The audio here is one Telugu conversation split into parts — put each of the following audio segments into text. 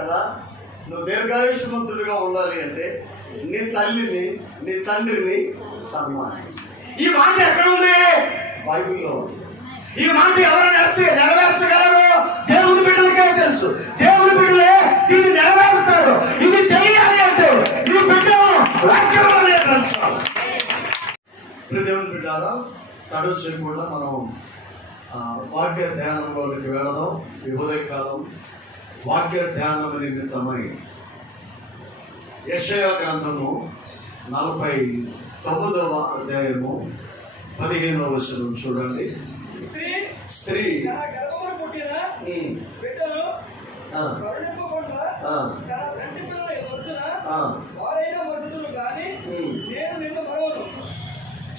కదా? నువ్వు దీర్ఘాయుష్మంతుడిగా ఉండాలి అంటే నీ తల్లిని నీ తండ్రిని సన్మానించు. ఈ మాట ఎక్కడ ఉంది? బైబిల్లో ఉంది. ఈ మాట ఎవరు నెరచి నెరవేర్చగలరు దేవుని బిడ్డలకే తెలుసు. దేవుని బిడ్డలే దీన్ని నెరవేరుతారు. ఇది తెలియాలి అంటే ఈ బిడ్డ వాక్యంలోనే గ్రంథాలు దేవుని బిడ్డారా తడు చేయకుండా మనం వాక్య ధ్యానంలోనికి వెళదాం. ఈ ఉదయకాలం వాక్య ధ్యానం నిమిత్తమై యశయ గ్రంథము నలభై తొమ్మిదవ అధ్యాయము పదిహేనవ వచనం చూడండి. స్త్రీ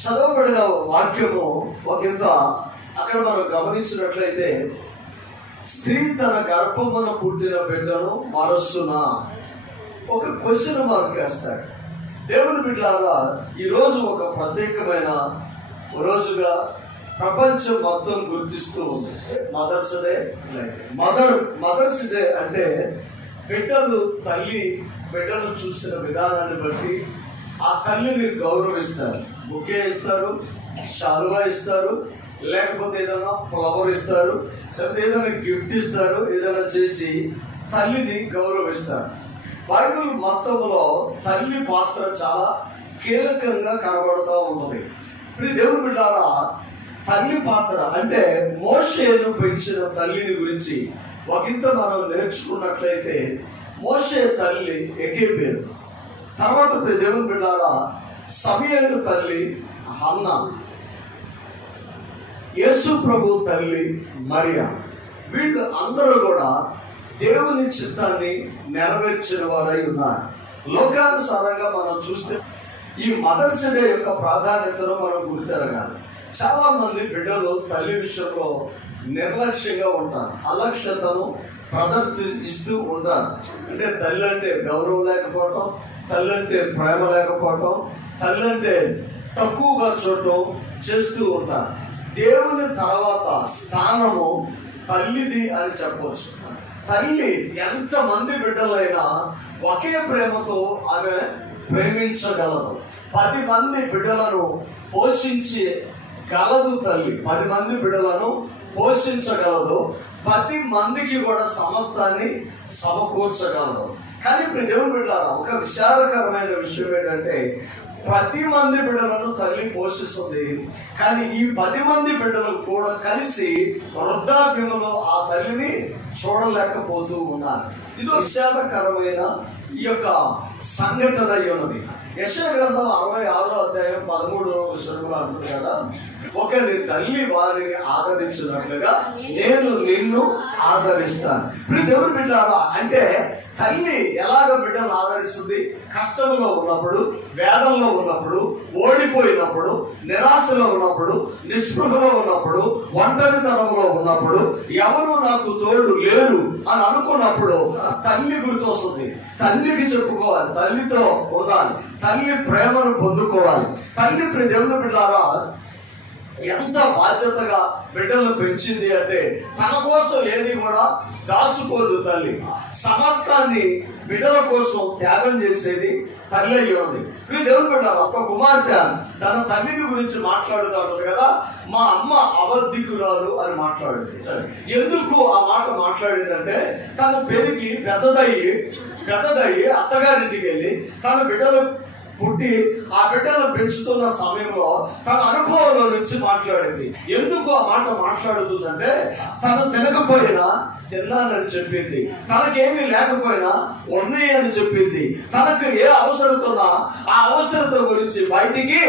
చదవబడిన వాక్యము ఒకంత అక్కడ మనం గమనించినట్లయితే స్త్రీ తన గర్భమున పుట్టిన బిడ్డను మరస్సునా ఒక క్వశ్చన్ మార్క్ వేస్తాడు. దేవుని బిడ్డలారా ఈరోజు ఒక ప్రత్యేకమైన రోజుగా ప్రపంచం మొత్తం గుర్తిస్తూ ఉంది. Mother's day? Mother mother's day అంటే బిడ్డలు తల్లి బిడ్డలు చూసిన విధానాన్ని బట్టి ఆ తల్లిని గౌరవిస్తారు. బుకే ఇస్తారు శాలువా ఇస్తారు లేకపోతే ఏదైనా ఫ్లవర్ ఇస్తారు లేకపోతే ఏదైనా గిఫ్ట్ ఇస్తారు ఏదైనా చేసి తల్లిని గౌరవిస్తారు. బైబిల్ మొత్తంలో తల్లి పాత్ర చాలా కీలకంగా కనబడుతూ ఉంటుంది. ఇప్పుడు దేవుని బిడ్డారా తల్లి పాత్ర అంటే మోషేను పెంచిన తల్లిని గురించి ఒకంత మనం నేర్చుకున్నట్లయితే మోషే తల్లి ఎకేపేరు తర్వాత ఇప్పుడు దేవుని బిడ్డారా సమయను తల్లి హన్న. యేసు ప్రభు తల్లి మరియా. వీళ్ళు అందరూ కూడా దేవుని చిత్తాన్ని నెరవేర్చిన వారై ఉన్నారు. లోకానుసారంగా మనం చూస్తే ఈ మదర్స్ డే యొక్క ప్రాధాన్యతను మనం గుర్తిరగాలి. చాలా మంది బిడ్డలు తల్లి విషయంలో నిర్లక్ష్యంగా ఉంటారు. అలక్ష్యతను ప్రదర్శిస్తూ ఉంటారు. అంటే తల్లి అంటే గౌరవం లేకపోవటం తల్లి అంటే ప్రేమ లేకపోవటం తల్లి అంటే తక్కువగా చూడటం చేస్తూ ఉంటారు. దేవుని తర్వాత స్థానము తల్లిది అని చెప్పవచ్చు. తల్లి ఎంతమంది బిడ్డలైనా ఒకే ప్రేమతో ఆమె ప్రేమించగలదు. పది మంది బిడ్డలను పోషించే గలదు తల్లి. పది మంది బిడ్డలను పోషించగలదు. పది మందికి కూడా సమస్తాన్ని సమకూర్చగలదు. కానీ ఇప్పుడు దేవుని బిడ్డారా ఒక విచారకరమైన విషయం ఏంటంటే పది మంది బిడ్డలను తల్లి పోషిస్తుంది. కానీ ఈ పది మంది బిడ్డలు కూడా కలిసి వృద్ధాప్యములో ఆ తల్లిని చూడలేకపోతూ ఉన్నారు. ఇది విషాదకరమైన ఈ యొక్క సంఘటన అయి ఉన్నది. యశ గ్రంథం అరవై ఆరో అధ్యాయం పదమూడవ వచనంలో అంటుంది కదా ఒకరి తల్లి వారిని ఆదరించినట్లుగా నేను నిన్ను ఆదరిస్తాను. ఇప్పుడు ఎవరు బిడ్డారా అంటే తల్లి ఎలాగ బిడ్డను ఆదరిస్తుంది? కష్టంలో ఉన్నప్పుడు వేదంలో ఉన్నప్పుడు ఓడిపోయినప్పుడు నిరాశలో ఉన్నప్పుడు నిస్పృహలో ఉన్నప్పుడు ఒంటరితనంలో ఉన్నప్పుడు ఎవరు నాకు తోడు లేరు అని అనుకున్నప్పుడు తల్లి గుర్తొస్తుంది. తల్లికి చెప్పుకోవాలి తల్లితో ఉండాలి. తల్లి ప్రేమను పొందుకోవాలి. తల్లి ప్రి- దేవుని బిడ్డారా ఎంత బాధ్యతగా బిడ్డలను పెంచింది అంటే తన కోసం ఏది కూడా దాచుకోదు తల్లి. సమస్తాన్ని బిడ్డల కోసం త్యాగం చేసేది తల్లి అయి ఉంది. దేవుని బిడ్డ ఒక కుమార్తె తన తల్లిని గురించి మాట్లాడుతూ ఉంటుంది కదా మా అమ్మ అబద్ధికురాలు అని మాట్లాడింది. సరే ఎందుకు ఆ మాట మాట్లాడిందంటే తను పెరిగి పెద్దదయ్యి పెద్దదయ్యి అత్తగారింటికి వెళ్ళి తన బిడ్డలు పుట్టి ఆ బిడ్డను పెంచుతున్న సమయంలో తన అనుభవంలో నుంచి మాట్లాడింది. ఎందుకు ఆ మాట మాట్లాడుతుందంటే తను తినకపోయినా తిన్నానని చెప్పింది. తనకేమీ లేకపోయినా ఉన్నాయి అని చెప్పింది. తనకు ఏ అవసరతున్నా ఆ అవసరత గురించి బయటికి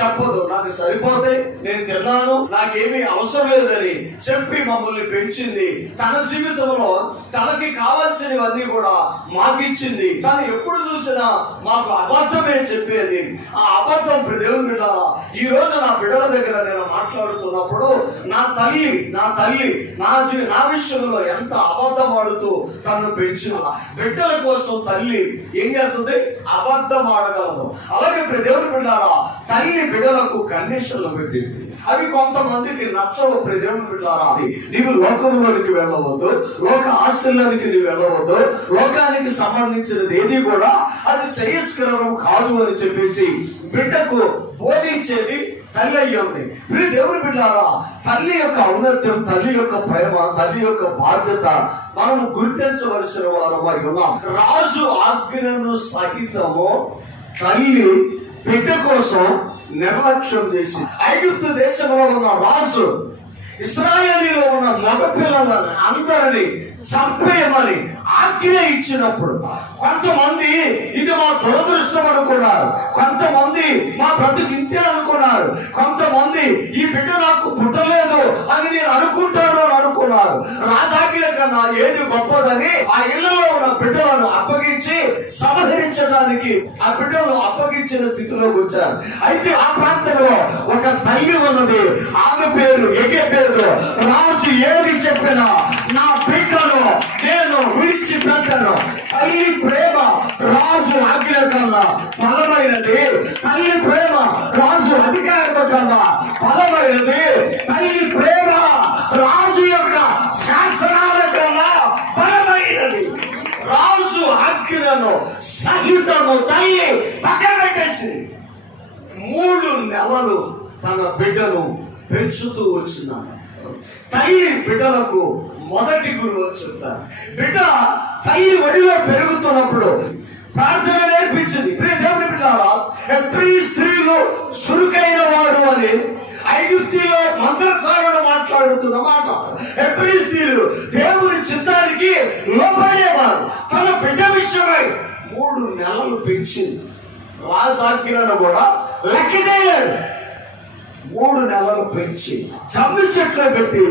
చెప్పదు. నాకు సరిపోతే నేను తిన్నాను నాకేమీ అవసరం లేదని చెప్పి మమ్మల్ని పెంచింది. తన జీవితంలో తనకి కావాల్సినవన్నీ కూడా మాకిచ్చింది. తను ఎప్పుడు చూసినా మాకు అబద్ధమే చెప్పేది. ఆ అబద్ధం దేవుని బిడ్డారా ఈ రోజు నా బిడ్డల దగ్గర నేను మాట్లాడుతున్నప్పుడు నా తల్లి నా తల్లి నా జీవి నా విషయంలో ఎంత ఎంత అబద్ధమాడుతూ తను పెంచిన బిడ్డల కోసం తల్లి ఏం చేస్తుంది? అబద్ధం ఆడగలదు. అలాగే ప్రతి దేవుని బిడ్డారా తల్లి బిడ్డలకు కండిషన్లు పెట్టింది. అవి కొంతమందికి నచ్చవు ప్రియ దేవుని బిడ్డారా. అది నీవు లోకంలోనికి వెళ్ళవద్దు లోక ఆశల్లోనికి నీవు వెళ్ళవద్దు లోకానికి సంబంధించినది ఏది కూడా అది శ్రేయస్కరం కాదు అని చెప్పేసి బిడ్డకు బోధించేది తల్లి అయ్యి ఉంది. ప్రియ దేవుని బిడ్డారా తల్లి యొక్క ఔన్నత్యం తల్లి యొక్క ప్రేమ తల్లి యొక్క బాధ్యత మనం గుర్తించవలసిన వారమై ఉన్నాం. రాజు ఆజ్ఞను సహితము తల్లి బిడ్డ కోసం నిర్లక్ష్యం చేసి ఐగుప్తు దేశంలో ఉన్న రాజు ఇస్రాయలీలో ఉన్న మగ పిల్లలను అందరినీ చంపేయమని ఆజ్ఞ ఇచ్చినప్పుడు కొంతమంది ఇది మా దురదృష్టం అనుకున్నారు. కొంతమంది మా బ్రతుకు ఇంతే అనుకున్నారు. కొంతమంది ఈ బిడ్డ నాకు పుట్టలేదు అని నేను అనుకుంటాను అని అనుకున్నారు. రాజాజ్ఞ కన్నా ఏది గొప్పదని ఆ ఇళ్ళలో ఉన్న బిడ్డలను అప్పగించి సమహరించడానికి ఆ బిడ్డలను అప్పగించిన స్థితిలోకి వచ్చారు. అయితే ఆ ప్రాంతంలో ఒక తల్లి ఉన్నది. ఆమె పేరు ఎగే పేరు రాజు ఏది చెప్పినా నా బిడ్డను నేను విడిచిపెట్టను తల్లి ప్రేమ రాజు ఆజ్ఞ కన్నా బలమైనది. తల్లి ప్రేమ రాజు అధికారం కన్నా బలమైనది. తల్లి ప్రేమ రాజు యొక్క శాసనాల కన్నా బలమైనది. రాజు ఆజ్ఞలను సహితము తల్లి పక్కన పెట్టేసి మూడు నెలలు తన బిడ్డను పెంచుతూ వచ్చినాడు తల్లి బిడ్డలకు మొదటి గురువు అని చెప్తారు. బిడ్డ తల్లి వడిలో పెరుగుతున్నప్పుడు ప్రార్థన నేర్పించింది. ప్రియ దేవుని బిడ్డారా ఎవ్రీ స్త్రీలు సురుకైన వాడు అని ఐగుప్తిలో మంత్రసారణ మాట్లాడుతున్న మాట. ఎవ్రీ స్త్రీలు దేవుని చిత్తానికి లోపడేవారు తన బిడ్డ విషయమై మూడు నెలలు పెంచింది. రాజాజ్ఞలను కూడా లెక్క చేయలేదు మూడు నెలలు పెంచి చమ్మి చెట్లు పెట్టి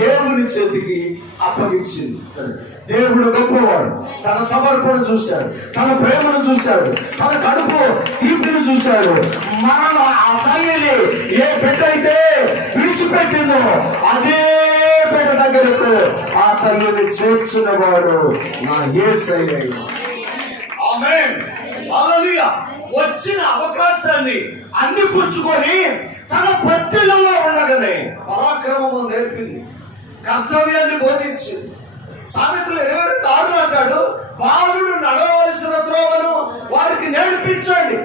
దేవుని చేతికి అప్పగించింది. దేవుడు గొప్పవాడు. తన సమర్పణ చూశాడు. తన ప్రేమను చూశాడు. తన కడుపు తీపిని చూశాడు. మన ఆ తల్లిని ఏ బిడ్డ అయితే విడిచిపెట్టిందో అదే బిడ్డ దగ్గరకు ఆ తల్లిని చేర్చిన వాడు నా ఏ ఆమేన్. అయినా వచ్చిన అవకాశాన్ని అందిపుచ్చుకొని తన పత్తిలలో ఉండగానే పరాక్రమము నేర్పింది. కర్తవ్యాన్ని బోధించింది. సామెతలు ఇరవై రెండు ఆరు అంటాడు బాలుడు నడవలసిన త్రోవను వారికి నేర్పించండి.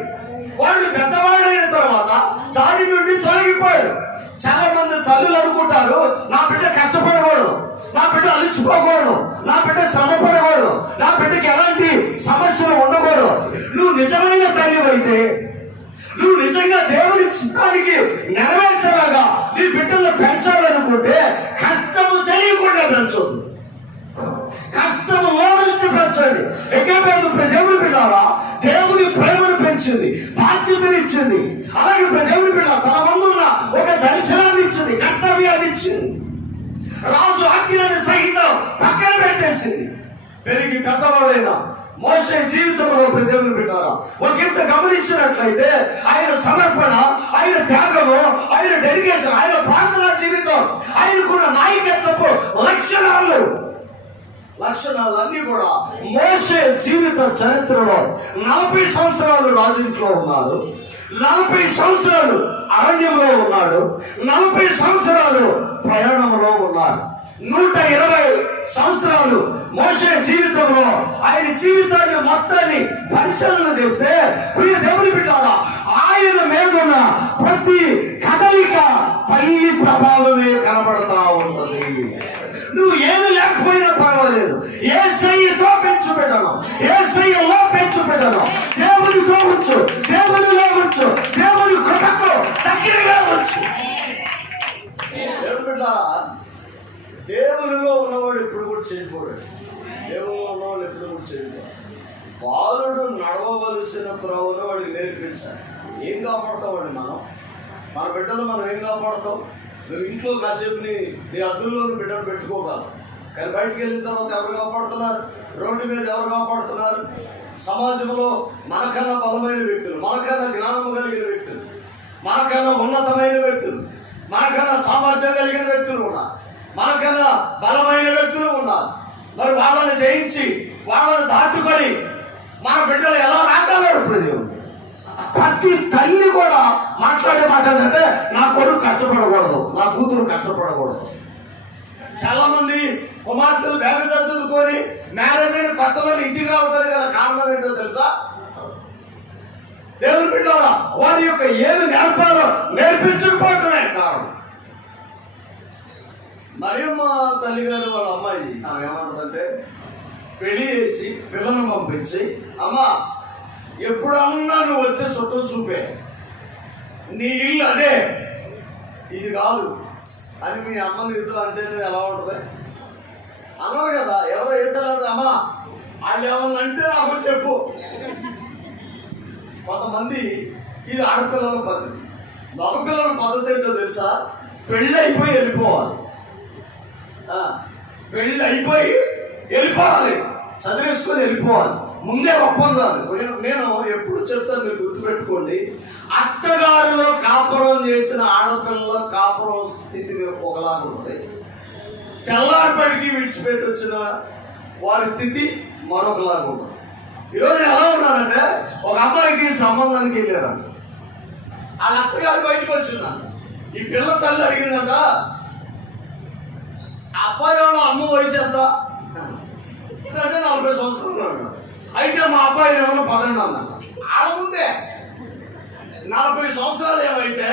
వాడు పెద్దవాడైన తర్వాత దాని నుండి తొలగిపోయాడు. చాలా మంది తల్లులు అనుకుంటారు నా బిడ్డ కష్టపడకూడదు. నా బిడ్డ అలసిపోకూడదు. నా బిడ్డ శ్రమపడకూడదు. నా బిడ్డకి ఎలాంటి సమస్యలు ఉండకూడదు. నువ్వు నిజమైన తల్లి అయితే నువ్వు నిజంగా దేవుని చిత్తానికి నెరవేర్చలాగా నీ బిడ్డలు పెంచాలనుకుంటే కష్టము తెలియకుండా పెంచొద్దు. కష్టము ఓడించి పెంచండి. ఎక్కలేదు దేవుని బిడ్డారా దేవుని ప్రేమను పెంచింది బాధ్యతను ఇచ్చింది. అలాగే దేవుని పిల్ల తన ముందున్న ఒక దర్శనాన్ని ఇచ్చింది కర్తవ్యాన్ని ఇచ్చింది. రాజు ఆజ్ఞలను సహితం పక్కన పెట్టేసింది. పెరిగి పెద్దవాడైనా మోసే జీవితంలో ఇప్పుడు పెట్టారా బిడ్డారా ఒకంత గమనించినట్లయితే ఆయన సమర్పణ ఆయన త్యాగము ఆయన డెడికేషన్ ఆయన ప్రార్థనా జీవితం ఆయనకున్న నాయకత్వపు లక్షణాలు లక్షణాలన్నీ కూడా మోసే జీవిత చరిత్రలో నలభై సంవత్సరాలు రాజుంట్లో ఉన్నారు. నలభై సంవత్సరాలు అరణ్యంలో ఉన్నాడు. నలభై సంవత్సరాలు ప్రయాణంలో ఉన్నారు. నూట ఇరవై సంవత్సరాలు మోసే జీవితంలో ఆయన జీవితాన్ని మొత్తాన్ని పరిశీలన చేస్తే ప్రియ దేవుని బిడ్డారా ఆయన మీదున్న ప్రతి కదలిక తల్లి ప్రభావమే కనబడతా ఉంటుంది. నువ్వు ఏమి లేకపోయినా పర్వాలేదు. ఏ శయ్యతో పెంచు పెట్టను ఏ శయ్యలో పెంచు పెట్టను దేవునితో ఉంచు. దేవునిలో ఉంచు. దేవుని కృపకు దగ్గరగా ఉంచు. దేవునిలో ఉన్నవాడు ఎప్పుడు కూడా చేయకూడదు. దేవునిలో ఉన్నవాడు ఎప్పుడు కూడా చేయకూడదు. బాలుడు నడవవలసిన త్రవను వాడికి నేర్పించాలి. ఏం కాపాడతామండి మనం? మన బిడ్డలు మనం ఏం కాపాడతాం? నువ్వు ఇంట్లో కాసేపుని నీ నీ బిడ్డలు పెట్టుకోగలవు. కానీ బయటికి వెళ్ళిన తర్వాత ఎవరు కాపాడుతున్నారు? రోడ్డు మీద ఎవరు కాపాడుతున్నారు? సమాజంలో మనకన్నా బలమైన వ్యక్తులు మనకన్నా జ్ఞానం కలిగిన వ్యక్తులు మనకన్నా ఉన్నతమైన వ్యక్తులు మనకన్నా సామర్థ్యం కలిగిన వ్యక్తులు ఉన్నారు. మనకన్నా బలమైన వ్యక్తులు ఉన్నారు. మరి వాళ్ళని జయించి వాళ్ళని దాటుకొని మన బిడ్డలు ఎలా రాగలరు ప్రజలు ప్రతి తల్లి కూడా మాట్లాడే మాట ఏంటంటే నా కొడుకు కష్టపడకూడదు నా కూతురు కష్టపడకూడదు. చాలా మంది కుమార్తెలు బేగ కోరి మ్యారేజ్ అయిన వాళ్ళు ఇంటికి రావటానికి గల కారణం ఏంటో తెలుసా? దేవుని బిడ్డారా వారి యొక్క ఏమి నేర్పాలో నేర్పించకపోవటమే కారణం. మరియమ్మ తల్లి గారు వాళ్ళ అమ్మాయి ఆమె ఏమంటుందంటే పెళ్ళి చేసి పిల్లలను పంపించి అమ్మా ఎప్పుడన్నా నువ్వు వచ్చే సుఖం చూపే. నీ ఇల్లు అదే. ఇది కాదు. అని మీ అమ్మ నీతో అంటే నువ్వు ఎలా ఉంటుంది? అన్నారు కదా. ఎవరు ఏతలాడు అమ్మా వాళ్ళు ఏమన్నా అంటే నాకు చెప్పు. కొంతమంది ఇది ఆడపిల్లల పద్ధతి. మగపిల్లల పద్ధతి ఏంటో తెలుసా? పెళ్ళి అయిపోయి వెళ్ళిపోవాలి. పెళ్ళి అయిపోయి వెళ్ళిపోవాలి. చదివేసుకొని వెళ్ళిపోవాలి. ముందే ఒప్పందాలు నేను- నేను ఎప్పుడు చెప్తాను మీరు గుర్తుపెట్టుకోండి. అత్తగారిలో కాపురం చేసిన ఆడపిల్ల కాపురం స్థితి ఒకలాగా ఉంటుంది తెల్లారిపడికి విడిచిపెట్టి వచ్చిన వారి స్థితి మరొకలాగా ఉంటుంది ఈరోజు ఎలా ఉన్నారంటే ఒక అమ్మాయికి సంబంధానికి వెళ్ళారంట. వాళ్ళ అత్తగారు బయటకు వచ్చిందంట. ఈ పిల్ల తల్లి అడిగిందంట ఆ అబ్బాయి వాళ్ళ అమ్మ వయసు ఎంత? అంటే నలభై సంవత్సరాలు అయితే మా అబ్బాయి ఏమైనా పదండి అన్న ఆడ ముందే నలభై సంవత్సరాలు ఏమైతే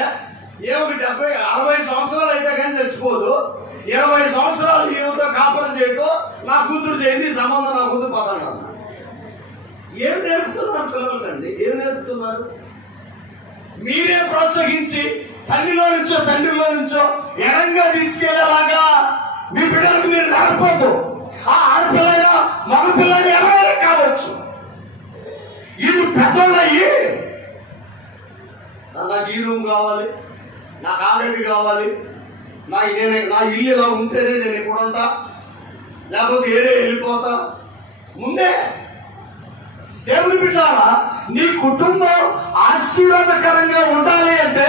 ఏమిటి డెబ్బై అరవై సంవత్సరాలు అయితే కానీ చచ్చిపోదు. ఇరవై సంవత్సరాలు ఈమెతో కాపలు చేయటం నా కూతురు చేయండి సంబంధం నా కూతురు పదండి అన్న ఏం నేర్పుతున్నారు పిల్లలండి ఏం నేర్పుతున్నారు? మీరే ప్రోత్సహించి తల్లిలో నుంచో తండ్రిలో నుంచో ఎడంగా తీసుకెళ్ళేలాగా మీ బిడ్డలకు మీరు నేర్పొద్దు ఆ ఆడపిల్లైనా మగ పిల్లైనా ఎవరైనా కావచ్చు. ఇది పెద్దోళ్ళయ్యి నాకు ఈ రూమ్ కావాలి నాకు ఆల్రెడీ కావాలి. నా నేను నా ఇల్లు ఇలా ఉంటేనే నేను ఇప్పుడు ఉంటా. లేకపోతే ఏరే వెళ్ళిపోతా. ముందే దేవుని బిడ్డారా నీ కుటుంబం ఆశీర్వాదకరంగా ఉండాలి అంటే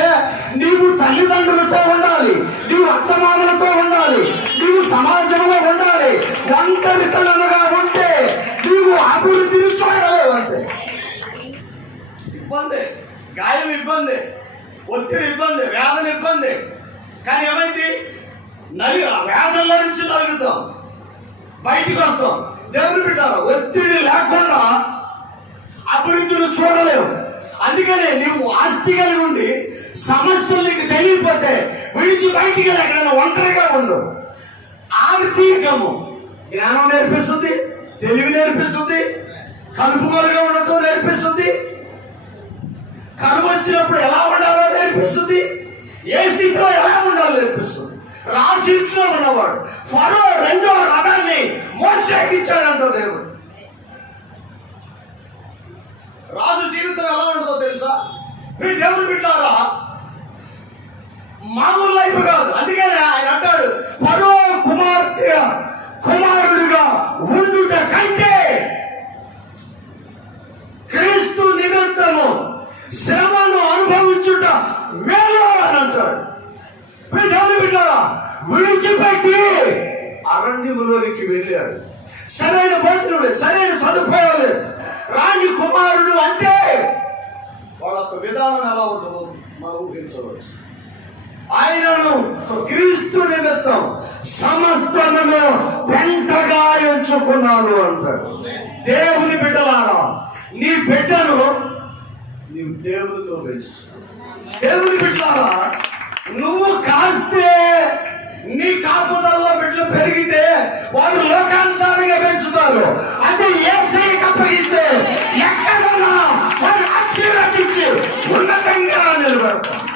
నీవు తల్లిదండ్రులతో ఉండాలి నీవు అత్తమామలతో ఉండాలి నీవు సమాజంలో ఉండాలి ఒంటరితనముగా ఉంటే నీవు అభివృద్ధిని చూడలేవు అంటే ఇబ్బంది గాయం ఇబ్బంది ఒత్తిడి ఇబ్బంది వేదన ఇబ్బంది. కానీ ఏమైంది? నలి వేదనలో నుంచి నలుగుతాం బయటికి వస్తాం. దేవుని బిడ్డారా ఒత్తిడి లేకుండా అభివృద్ధిని చూడలేవు. అందుకనే నీవు ఆస్తి కలిగి ఉండి సమస్యలు నీకు తెలియకపోతే విడిచి బయటికి వెళ్ళి ఎక్కడైనా ఒంటరిగా ఉండు. ఆర్థికము జ్ఞానం నేర్పిస్తుంది తెలివి నేర్పిస్తుంది కలుపుకోలుగా ఉండటం నేర్పిస్తుంది. కరువు వచ్చినప్పుడు ఎలా ఉండాలో నేర్పిస్తుంది ఏ స్థితిలో ఎలా ఉండాలో నేర్పిస్తుంది. రాజు ఇంట్లో ఉన్నవాడు ఫరో రెండో రథాన్ని మోసెక్కించాడంట దేవుడు. రాజు జీవితం ఎలా ఉంటుందో తెలుసా? మీ దేవుడు బిడ్డారా మామూలు లైఫ్ కాదు. అందుకనే ఆయన అంటాడు పరో కుమార్తె కుమారుడిగా ఉండుట కంటే క్రీస్తు నిమిత్తము శ్రమను అనుభవించుట మేలు అని అంటాడు. మీ దేవుడు బిడ్డారా విడిచిపెట్టి అరణ్యములోనికి వెళ్ళాడు. సరైన భోజనం లేదు సరైన సదుపాయాలు లేదు. రాణి కుమారుడు అంటే వాళ్ళ యొక్క విధానం ఎలా ఉంటుందో మనం ఊహించవచ్చు. ఆయనను క్రీస్తు నిమిత్తం సమస్తను పెంటగా ఎంచుకున్నాను అంటాడు. దేవుని బిడ్డలారా నీ బిడ్డను నీవు దేవునితో పెంచు దేవుని బిడ్డలారా నువ్వు కాస్తే నీ కాపుదల్లో బిడ్డలు పెరిగితే వాళ్ళు లోకానుసారంగా పెంచుతారు. అంటే ఏసైకి అప్పగిస్తే ఎక్కడున్నా వాళ్ళు ఆశీర్వదించి ఉన్నతంగా నిలబడతారు.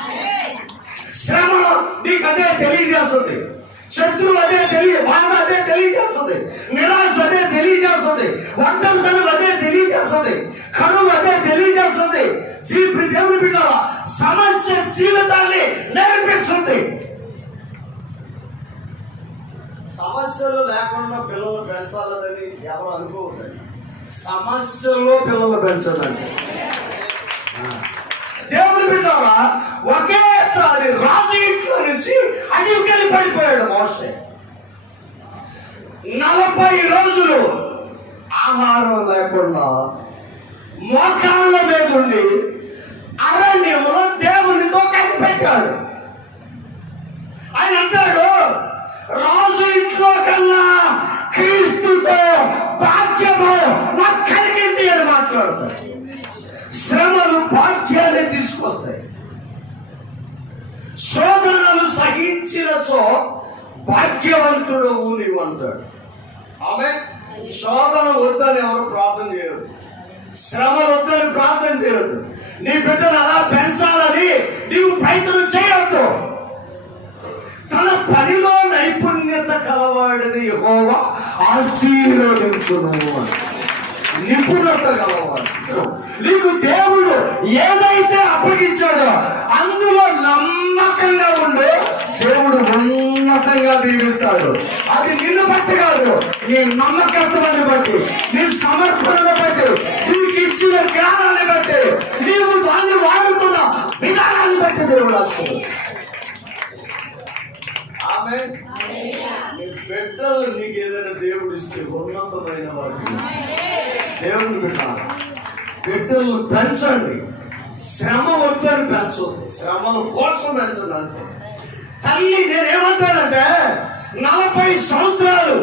శ్రమ నీకు అదే తెలియజేస్తుంది. శత్రువులు అదే తెలియ బాధ అదే తెలియజేస్తుంది. నిరాశ అదే తెలియజేస్తుంది. ఒంటరితనం అదే తెలియజేస్తుంది. కరువు అదే తెలియజేస్తుంది. జీవి దేవుని బిడ్డ సమస్య జీవితాన్ని నేర్పిస్తుంది. సమస్యలు లేకుండా పిల్లలు పెంచాలని ఎవరు అనుకోవద్దండి. సమస్యల్లో పిల్లలు పెంచదండి దేవుని బిడ్డారా ఒకేసారి రాజు ఇంట్లో నుంచి అడిగికెళ్ళి పడిపోయాడు మోసే నలభై రోజులు ఆహారం లేకుండా మోకాళ్ళ మీద ఉండి అరణ్యంలో దేవునితో కనిపెట్టాడు. ఆయన అంటాడు రాజు ఇంట్లో కన్నా క్రీస్తుతో భాగ్యము నాకు కలిగింది అని మాట్లాడతాడు. శ్రమలు భాగ్యాన్ని తీసుకొస్తాయి. శోధనలు సహించినచో భాగ్యవంతుడు నీవు అంటాడు. ఆమె శోధన వద్దని ఎవరు ప్రార్థన చేయదు శ్రమలు వద్దని ప్రార్థన చేయొద్దు నీ బిడ్డను అలా పెంచాలని నీవు ప్రయత్నం చేయొద్దు తన పనిలో నైపుణ్యత కలవాడిని యెహోవా ఆశీర్వదించును. నిపుణత కలవాడు. నీకు దేవుడు ఏదైతే అప్పగించాడో అందులో నమ్మకంగా ఉండే. దేవుడు ఉన్నతంగా దీవిస్తాడు. అది నిన్ను బట్టి కాదు నీ నమ్మకత్వాన్ని బట్టి నీ సమర్పణను బట్టి నీకు ఇచ్చిన జ్ఞానాన్ని బట్టి నీవు దాన్ని వాడుతున్న విధానాన్ని బట్టి దేవుడు వస్తుంది ఆమె? నీ బిడ్డలు నీకు ఏదైనా దేవుడు ఇస్తే ఉన్నతమైన వారికి దేవుని బిడ్డాలి బిడ్డలను పెంచండి. శ్రమ వచ్చని పెంచొద్దు. శ్రమల కోసం పెంచండి అంటే తల్లి నేనేమంటానంటే నలభై సంవత్సరాలు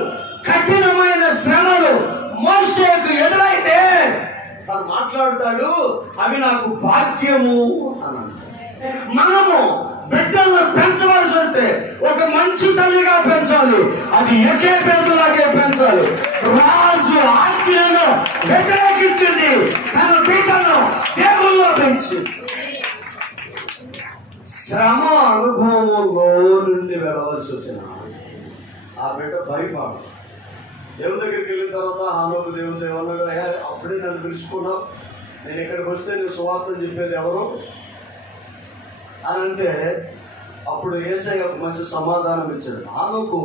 కఠినమైన శ్రమలు మోసేకు ఎదురైతే తను మాట్లాడతాడు అవి నాకు భాగ్యము అని అంటాడు. మనము బిడ్డలను పెంచవలసి వస్తే ఒక మంచి తల్లిగా పెంచాలి. అది ఎకే పేదలాగే పెంచాలి. రాజు ఆజ్ఞను వ్యతిరేకించింది. తన బిడ్డను దేవుల్లో పెంచి శ్రమ అనుభవంలో నుండి వెళ్ళవలసి వచ్చిన ఆ బిడ్డ భయపడు. దేవుని దగ్గరికి వెళ్ళిన తర్వాత హానోకు దేవునితో ఏమన్నాడు "అయ్యా, అప్పుడే నన్ను పిలుచుకున్నావు. నేను ఇక్కడికి వస్తే నేను సువార్తను చెప్పేది ఎవరు? అని అంటే అప్పుడు ఏసై ఒక మంచి సమాధానం ఇచ్చాడు. ఆమెకు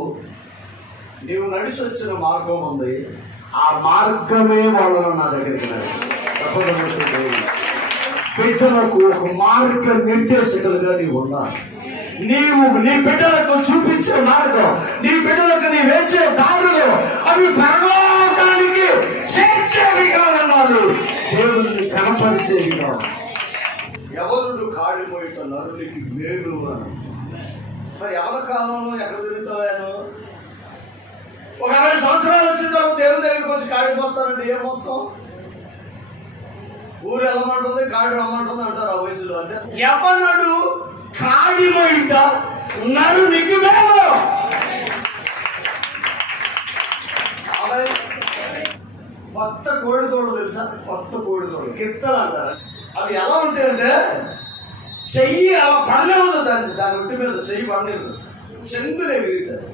నీవు నడిచి వచ్చిన మార్గం ఉంది. ఆ మార్గమే వాళ్ళను నా దగ్గరికి బిడ్డలకు ఒక మార్గ నిర్దేశకులుగా నీవు ఉన్నావు నీవు నీ బిడ్డలకు చూపించే మార్గం నీ బిడ్డలకు నీ వేసే దారులు అవి పరలోకానికి చేర్చేవి ఉండాలి. దేవుని కనపరిచేవి ఉండాలి. ఎవరుడు కాడిపోయిట నరునికి మేలు అని. మరి ఎవరి కాలంలో ఎక్కడ తిరుగుతావాను ఒక అరవై సంవత్సరాలు వచ్చిన తర్వాత దేవుని దగ్గరికి వచ్చి కాడిపోతానండి ఏ మొత్తం ఊరు వెళ్ళమంటుంది కాడి రమ్మంటుంది అంటారు ఆ వయసులో. అంటే ఎవనడు కాడిపోయిట నరునికి మేలు? అదే కొత్త కోడితోడు తెలుసా? కొత్త కోడితోడు కిత్తలు అంటారు అవి ఎలా ఉంటాయంటే చెయ్యి అలా పడలేవదు దాని దాని ఒంటి మీద చెయ్యి పడలేదు చెందులు ఎగిరితారు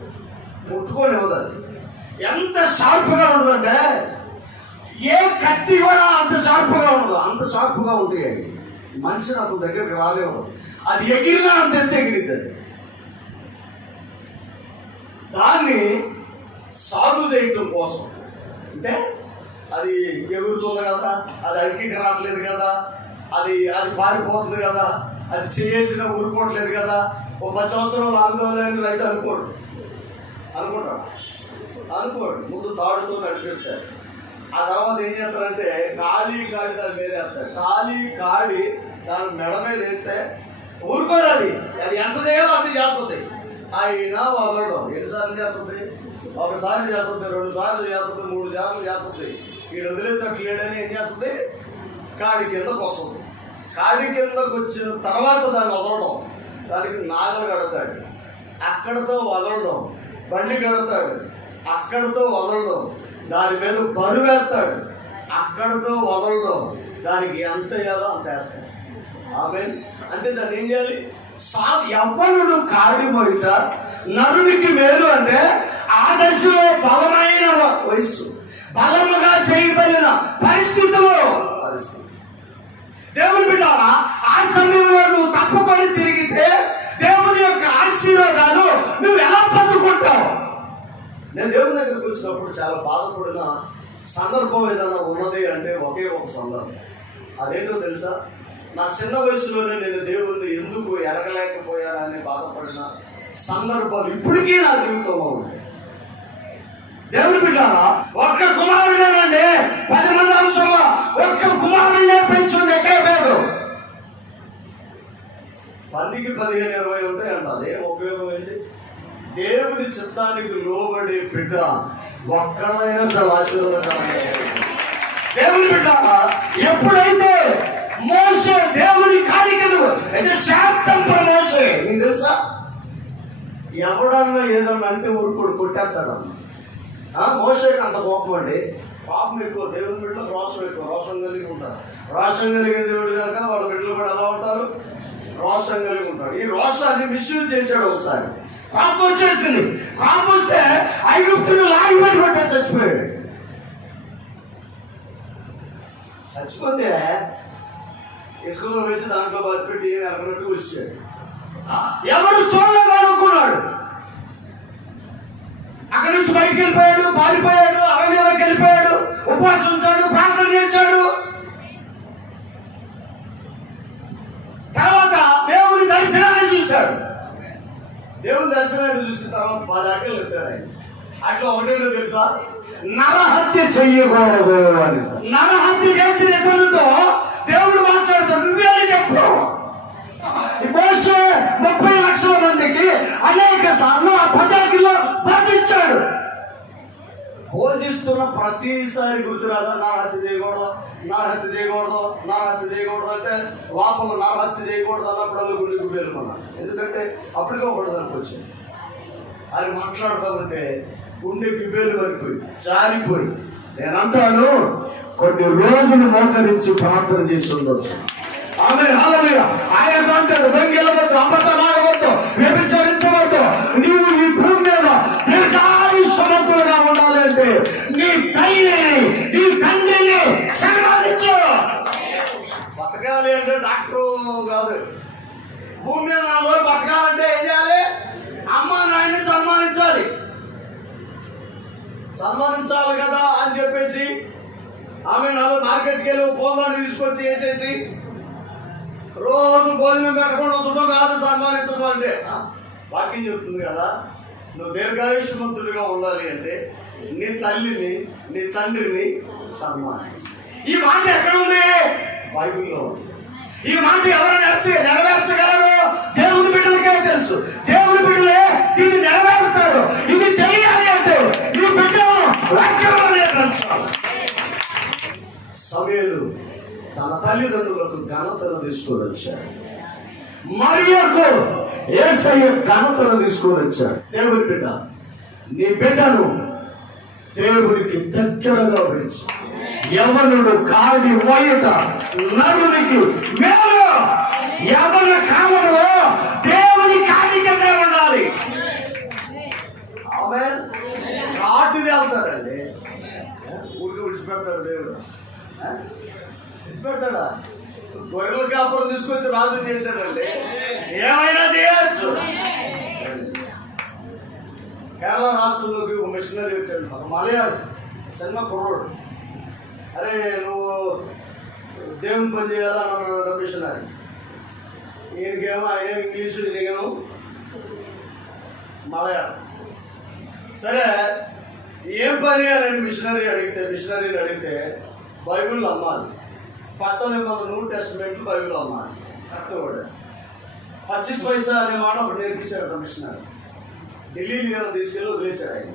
ముట్టుకోనివ్వదు అది ఎంత షార్ప్గా ఉండదంటే ఏ కత్తి కూడా అంత షార్ప్గా ఉండదు అంత షార్ప్గా ఉంటాయి అవి మనిషిని అసలు దగ్గరికి రాలేవు అది ఎగిరినా అంత ఎత్తు ఎగిరిద్ది దాన్ని సాగు చేయటం కోసం అంటే అది ఎగురుతుంది కదా అది అడికి రావట్లేదు కదా అది అది పారిపోతుంది కదా. అది చేసిన ఊరుకోవట్లేదు కదా. ఒక పది సంవత్సరం ఆగుదామని రైతు అనుకోడు. అనుకుంటాడు అనుకోడు. ముందు తాడుతో నడిపిస్తాడు ఆ తర్వాత ఏం చేస్తారంటే ఖాళీ కాడి దాని మీద వేస్తాడు ఖాళీ కాడి దాని మెడ మీద వేస్తే ఊరుకోదు అది. అది ఎంత చేయాలో అది చేస్తుంది. అయినా వదలడం. ఎన్నిసార్లు చేస్తుంది? ఒకసారి చేస్తుంది రెండు సార్లు చేస్తుంది మూడు సార్లు చేస్తుంది. ఈ వదిలేటట్లేడని ఏం చేస్తుంది? కాడి కిందకు వస్తుంది కాడి కిందకు వచ్చిన తర్వాత దాన్ని వదలడం. దానికి నాగలు కడతాడు. అక్కడతో వదలడం. బండి కడతాడు. అక్కడతో వదలడం. దాని మీద బరువు వేస్తాడు. అక్కడతో వదలడం. దానికి ఎంత వేయాలో అంత వేస్తాడు. ఆమె అంటే దాన్ని ఏం చేయాలి? సా యవ్వనుడు కాడి మొయిట నరునికి మేలు అంటే ఆ దశలో బలమైన వయస్సు. బలముగా చేయబడిన పరిస్థితులు. పరిస్థితి. దేవుని బిడ్డారా ఆ సమయంలో నువ్వు తప్పుకొని తిరిగితే దేవుని యొక్క ఆశీర్వాదాలు నువ్వు ఎలా పొందుకుంటావు? నేను దేవుని దగ్గర పిలిచినప్పుడు చాలా బాధపడిన సందర్భం ఏదైనా ఉన్నది అంటే ఒకే ఒక సందర్భం. అదేంటో తెలుసా? నా చిన్న వయసులోనే నేను దేవుణ్ణి ఎందుకు ఎరగలేకపోయానని బాధపడిన సందర్భాలు ఇప్పటికీ నా జీవితంలో ఉంటాయి. దేవుని బిడ్డారా ఒక్క కుమారుడేనండి. పది మంది అవసరంలో ఒక్క కుమారుడినే పెంచుంది ఎక్కడ పేరు పందికి పదిహేను ఇరవై ఉంటాయి అంట అదే ఉపయోగం ఏంటి? దేవుని చిత్తానికి లోబడి బిడ్డ ఒక్కడైనా చాలా ఆశీర్వాదకరమైన దేవుని బిడ్డారా ఎప్పుడైతే మోసే దేవుని కానికలు అయితే శాంతం ప్రమోసే నీకు తెలుసా? ఎవడన్నా ఏదన్నా అంటే ఊరుకోడు కొట్టేస్తాడు. మోసేకి అంత కోపం అండి. పాపం ఎక్కువ దేవుని బిడ్డలో రోషం ఎక్కువ రోషం కలిగి ఉంటారు. రోషం కలిగిన దేవుడు కనుక వాళ్ళ బిడ్డలు కూడా ఎలా ఉంటారు? రోషం కలిగి ఉంటాడు ఈ రోషాన్ని మిస్యూజ్ చేశాడు ఒకసారి. కాపు వచ్చేసింది. కాపు వస్తే ఐగుప్తుడు లాగి పెట్టి చచ్చిపోయాడు. చచ్చిపోతే ఇసుకలో వేసి దాంట్లో బతిపెట్టి ఎరగనట్టు వచ్చాడు. ఎవరు చూడలేదు అనుకున్నాడు. అక్కడి నుంచి బయటికి వెళ్ళిపోయాడు పారిపోయాడు అరణ్యాలకు వెళ్ళిపోయాడు ఉపవాసం ఉంచాడు ప్రార్థన చేశాడు. తర్వాత దేవుని దర్శనాన్ని చూశాడు. దేవుని దర్శనాన్ని చూసిన తర్వాత పది ఆకలి ఎత్తాడు ఆయన అట్లా ఒకటేంటో తెలుసా? నరహత్య చెయ్యకూడదు అని. నరహత్య చేసిన ఇతరులతో దేవుడు మాట్లాడుతాడు నువ్వే చెప్పు? మోసే ముప్పై లక్షల మందికి అనేక సార్లు ఆ పదాకిలో బోధించాడు బోధిస్తున్న ప్రతిసారి గుర్తురాదా నా హత్య చేయకూడదు నా హత్య చేయకూడదు నా హత్య చేయకూడదు అంటే లోపల నా హత్య చేయకూడదు అన్నప్పుడు గుండెకు పేర్కొన్నాను ఎందుకంటే అప్పటికే ఒకటి దానికి వచ్చింది అది మాట్లాడతామంటే గుండె గిబేలు పడిపోయి జారిపోయి. నేను అంటాను కొన్ని రోజులు మోకరించి ప్రార్థన చేసి ఉండొచ్చు. ఆమె హల్లెలూయా. ఆయన అంటాడు దొంగిలవద్దు అబద్ధం ఆడవద్దు వ్యభిచరించవద్దు. నీవు ఈ భూమి మీద దీర్ఘాయుష్మంతులుగా ఉండాలి అంటే నీ తల్లిని నీ తండ్రిని సన్మానించు బతకాలి అంటే డాక్టర్ కాదు. భూమి మీద నాలుగు రోజులు బతకాలంటే ఏం చేయాలి? అమ్మ నాయన్ని సన్మానించాలి. సన్మానించాలి కదా అని చెప్పేసి ఆమె నాలుగు మార్కెట్కి వెళ్ళి పోలాన్ని తీసుకొచ్చి వేసేసి రోజు భోజనం పెట్టకుండా ఉండడం కాదు సన్మానించడం అంటే వాక్యం చెప్తుంది కదా నువ్వు దీర్ఘాయుష్మంతుడిగా ఉండాలి అంటే నీ తల్లిని నీ తండ్రిని సన్మానించు. ఈ మాట ఎక్కడ ఉంది? బైబిల్లో ఉంది. ఈ మాట ఎవరు నెరచి నెరవేర్చగలరు దేవుని బిడ్డలకే తెలుసు. దేవుని బిడ్డలే దీన్ని నెరవేరుతారు ఇది తెలియాలి అంటే ఈ బిడ్డ వాక్యంలో నేర్పించాలి సమయలు తన తల్లిదండ్రులకు ఘనతను తీసుకొని వచ్చాడు. మరియకు ఏసయ్య ఘనతను తీసుకొని వచ్చాడు. దేవుని బిడ్డ నీ బిడ్డను దేవునికి దగ్గరగా పెంచు యవనుడు కాడి వయట నరునికి మేలు. యవన కాలంలో దేవుని కాడి కింద ఉండాలి. ఆమె కాటిది వెళ్తాడండి ఊరికి విడిచిపెడతాడు దేవుడు. విడిచిపెడతాడా? గొర్రెల కాపురం తీసుకొచ్చి రాజు చేశాడండి ఏమైనా చేయొచ్చు. కేరళ రాష్ట్రంలోకి ఒక మిషనరీ వచ్చాడు. ఒక మలయాళి చిన్న కుర్రోడు. అరే నువ్వు దేవుని పని చేయాలని అన్నాడు మిషనరీ ఈయనకేమో ఆయన ఇంగ్లీషు ఈయనకేమో మలయాళం. సరే ఏం పని అని మిషనరీ అడిగితే మిషనరీని అడిగితే బైబిల్ అమ్మాలి. పద్దెనిమిది వందల న్యూ టెస్ట్మెంట్ బైబిల్ అమ్మాలి కరెక్ట్ కూడా. పచ్చిస్ పైసా అనే మాట ఒకటి నేర్పించాడు కమిషనర్. ఢిల్లీ గారు తీసుకెళ్ళి వదిలేశాడు ఆయన.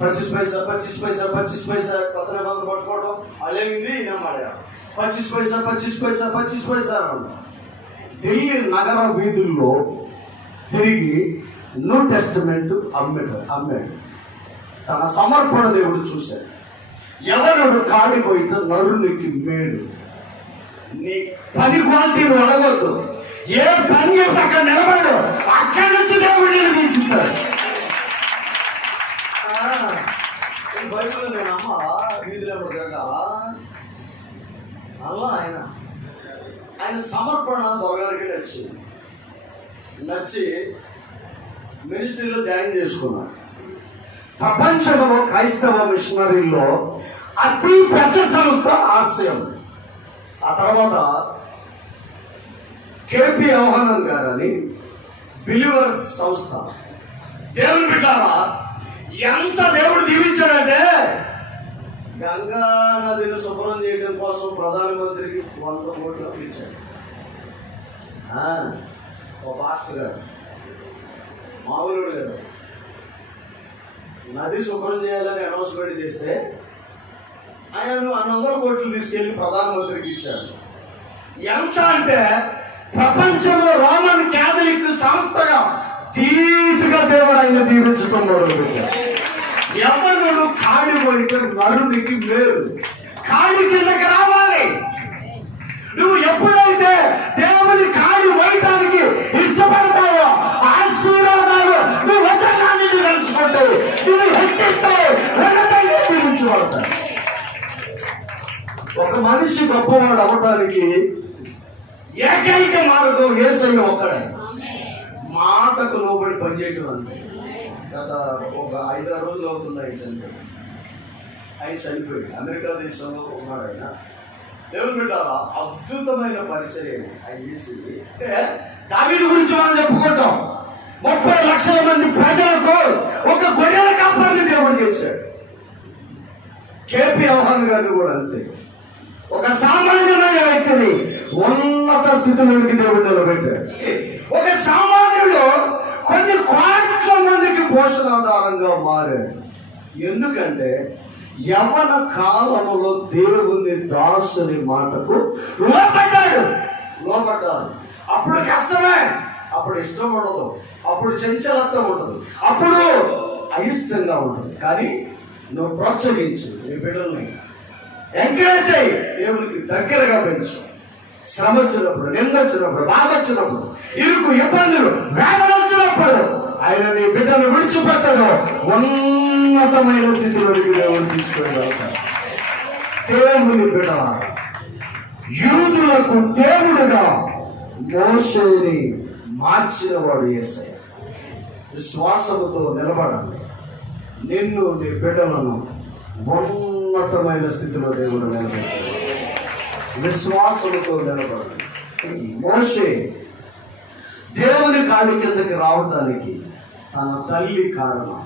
పచ్చిస్ పైసా పచ్చిస్ పైసా పచ్చిస్ పైసా పద్దెనిమిది వందలు పట్టుకోవడం అలేగింది ఈయన పచ్చిస్ పైసా పచ్చిస్ పైసా పచ్చిస్ పైసా ఢిల్లీ నగర వీధుల్లో తిరిగి న్యూ టెస్ట్మెంట్ అమ్మాడు అమ్మాడు. తన సమర్పణ దేవుడు చూశాడు. ఎవరు కాడిపోయితే నరునికి మేలు. నీ పని క్వాలిటీ నువ్వు అడగొద్దు ఏ పని చెప్తే అక్కడ నిలబడు అక్కడి నుంచి దేవుడు నేను తీసుకుంటాడు. బైబిల్ నేను అమ్మ వీధిలో తిరగాలా అలా ఆయన. ఆయన సమర్పణ దొరగారికి నచ్చింది నచ్చి మినిస్ట్రీలో జాయిన్ చేసుకున్నాను ప్రపంచంలో క్రైస్తవ మిషనరీలో అతి పెద్ద సంస్థ ఆశయం ఆ తర్వాత కేపీ ఆహ్వానం గారని బిలివర్ సంస్థ. దేవుని బిడ్డారా ఎంత దేవుడు దీవించాడంటే గంగా నదిని శుభ్రం చేయడం కోసం ప్రధానమంత్రికి వంద కోట్లు అప్పించాడు. ఒక ఓ పాస్టర్ గారు మామూలు గారు నది శుభ్రం చేయాలని అనౌన్స్మెంట్ చేస్తే ఆయన వంద వందల కోట్లు తీసుకెళ్ళి ప్రధానమంత్రికి ఇచ్చాడు ఎంత అంటే ప్రపంచంలో రోమన్ క్యాథలిక్ సంస్థగా తీతిగా దేవుడు ఆయన దీవించటం మొదలుపెట్టాడు. ఎవరు కాడి పోయితే నరునికి మేలు. కాడి కిందకి రావాలి. నువ్వు ఎప్పుడైతే దేవుని కాడి పోయటానికి ఇష్టపడతావో ఆశీర్వాదాలు నువ్వు ఉన్నతాన్ని కలుసుకుంటే నువ్వు హెచ్చిస్తావు ఉన్నతంగా దీవించబడతావు ఒక మనిషి గొప్పవాడు అవటానికి ఏకైక మార్గం ఏసయ్య ఒక్కడే. మాటకు లోబడి పనిచేయటం అంతే. గత ఒక ఐదారు రోజులు అవుతుంది ఆయన చనిపోయి. ఆయన చనిపోయి. అమెరికా దేశంలో ఉన్నాడు ఆయన. దేవుని బిడ్డారా అద్భుతమైన పరిచయం ఆయన చేసింది. అంటే గురించి మనం చెప్పుకుంటాం. ముప్పై లక్షల మంది ప్రజలకు ఒక గొర్రెల కాపాడిని దేవుడు చేశాడు. కేపీ ఆహ్వాన్ గారిని కూడా అంతే. ఒక సామాన్యమైన వ్యక్తిని ఉన్నత స్థితిలోకి దేవుడు నిలబెట్టాడు. ఒక సామాన్యుడు కొన్ని కోట్ల మందికి పోషణాధారంగా మారాడు. ఎందుకంటే యవన కాలములో దేవుని దాసుని మాటకు లోపడ్డాడు లోపడ్డాడు అప్పుడు కష్టమే. అప్పుడు ఇష్టం ఉండదు. అప్పుడు చంచలత్వం ఉండదు. అప్పుడు అయిష్టంగా ఉంటుంది కానీ నువ్వు ప్రోత్సహించు. నీ బిడ్డల్ని. ఎంకరేజ్ అయ్యి దేవునికి దగ్గరగా పెంచు. శ్రమ వచ్చినప్పుడు నింద వచ్చినప్పుడు బాధ వచ్చినప్పుడు ఇరుకు ఇబ్బందులు వేదన వచ్చినప్పుడు ఆయన నీ బిడ్డను విడిచిపెట్టడం. ఉన్నతమైన స్థితిలోకి దేవుడు తీసుకెళ్ళగలుగుతాడు దేవుని బిడ్డల యూదులకు దేవుడుగా మోషేని మార్చిన వాడు ఏసయ్య. విశ్వాసముతో నిలబడాలి నిన్ను నీ బిడ్డలను ఉన్నతమైన స్థితిలో దేవుడు నిలబెట్టాడు విశ్వాసంతో నిలబడాలి మోషే దేవుని కాడి కిందకి రావటానికి తన తల్లి కారణం.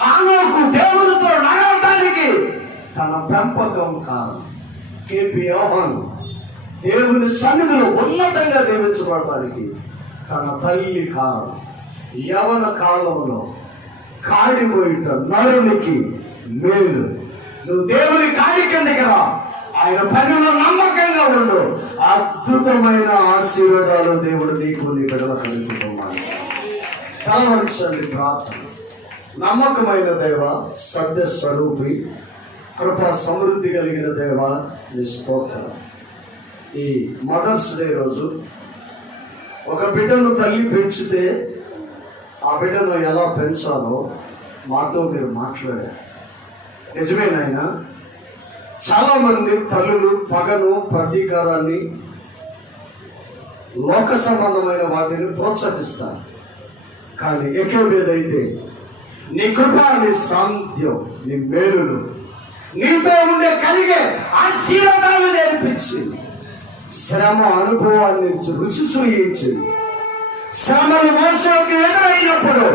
హానోకు దేవునితో నడవటానికి తన పెంపకం కారణం. కేపీ యోహాన్ దేవుని సన్నిధిలో ఉన్నతంగా దీవించబడటానికి తన తల్లి కారణం. యవన కాలంలో కాడిపోయిట నరునికి మేలు. నువ్వు దేవుని కాడి కిందకి రా. ఆయన పనిలో నమ్మకంగా ఉండు. అద్భుతమైన ఆశీర్వాదాలు దేవుడు నీకు నీ బిడ్డల కలుగుతున్నాను తలవంచండి ప్రార్థన. నమ్మకమైన దేవ సత్య స్వరూపి కృప సమృద్ధి కలిగిన దేవ నీ స్తోత్రం. ఈ మదర్స్ డే రోజు ఒక బిడ్డను తల్లి పెంచితే ఆ బిడ్డను ఎలా పెంచాలో మాతో మీరు మాట్లాడారు. నిజమే నాయన. చాలా మంది తల్లులు పగను ప్రతీకారాన్ని లోక సంబంధమైన వాటిని ప్రోత్సహిస్తారు. కానీ ఎకేవేదైతే నీ కృప నీ సాంత్యం నీ మేలులు నీతో ఉండే కలిగే ఆశీర్వాదాలు నేర్పించి శ్రమ అనుభవాన్ని రుచి చూయించి శ్రమను మోసంకి ఎదురైనప్పుడు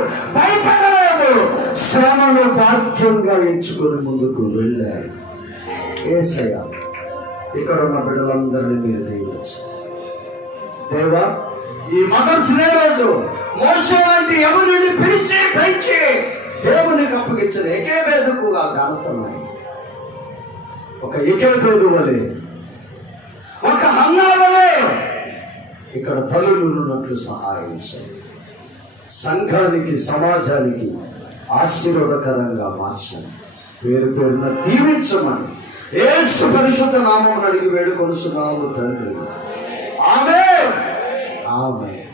భయపడలేదు శ్రమను భాగ్యంగా ఎంచుకొని ముందుకు వెళ్ళారు ఏసయ్యా ఇక్కడ ఉన్న బిడ్డలందరినీ మీరు దీవించు. దేవా ఈ మదర్స్ డే రోజు మోస లాంటి ఎవరిని పిలిచి పెంచి దేవునికి అప్పగించిన ఏకేవేదకు ఆ ఘనతన్నాయి ఒక ఏకేవేదు వలె ఒక హన్నా వలె ఇక్కడ తల్లులు ఉన్నట్లు సహాయం చేయండి. సంఘానికి సమాజానికి ఆశీర్వదకరంగా మార్చండి. పేరు పేరున దీవించమని ఏసు పరిశుద్ధ నామం అడిగి వేడుకొనుచున్నాము తండ్రి. ఆమె ఆమె